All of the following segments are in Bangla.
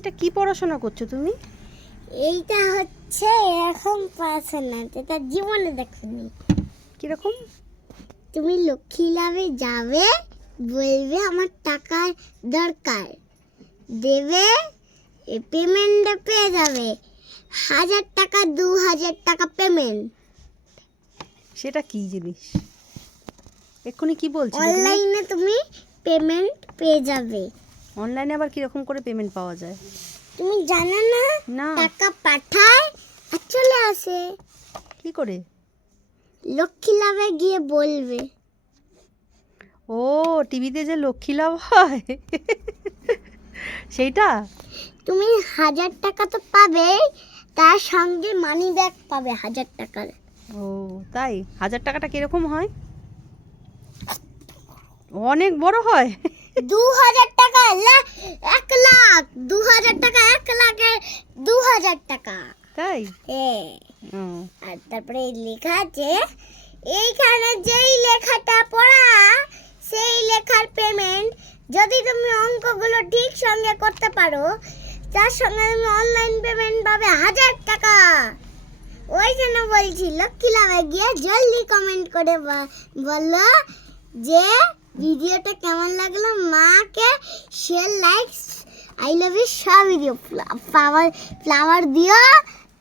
এটা কি পড়াশোনা করছো তুমি? এইটা হচ্ছে এরকম পড়াশোনা যেটা জীবনে দেখিনি। কিরকম? তুমি লক্ষ্মী লাভে যাবে, বলবে আমার টাকার দরকার, দেবে, পেমেন্টে পেয়ে যাবে 1000 টাকা 2000 টাকা পেমেন্ট। সেটা কি জিনিস? এক্ষুনি কি বলছিলে তুমি? অনলাইনে তুমি পেমেন্ট পেয়ে যাবে। অনলাইনে আবার কিরকম করে পেমেন্ট পাওয়া যায়? তুমি জানো না? না। টাকা পাঠায় আর চলে আসে। কি করে? লক্ষ্মী লাভে গিয়ে বলবে। ও, টিভিতে যে লক্ষ্মী লাভ হয় সেইটা? তুমি 1000 টাকা তো পাবে, তার সঙ্গে মানি ব্যাগ পাবে 1000 টাকার। ও তাই? 1000 টাকাটা কিরকম হয়? অনেক বড় হয় 2000 টাকা 1 লাখ, 2000 টাকা 1 লাখের 2000 টাকা। তাই? হ্যাঁ। ও, আর তারপরে লেখা আছে এইখানে যেই লেখাটা পড়া সেই লেখার পেমেন্ট যদি তুমি অঙ্কগুলো ঠিক সঙ্গে করতে পারো, তার সঙ্গে তুমি অনলাইন পেমেন্ট পাবে 1000 টাকা। ওই জন্য বলছি লক্ষ্মী লাভে গিয়ে জলদি কমেন্ট করে বলো যে ভিডিওটা কেমন লাগলো, মাকে share, like, I love you সব ভিডিও ফ্লাওয়ার দিও।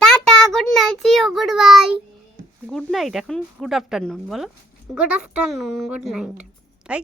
Ta-ta, good night, see you, goodbye. Good night. এখন গুড আফটারনুন বলো। Good afternoon, good night. তাই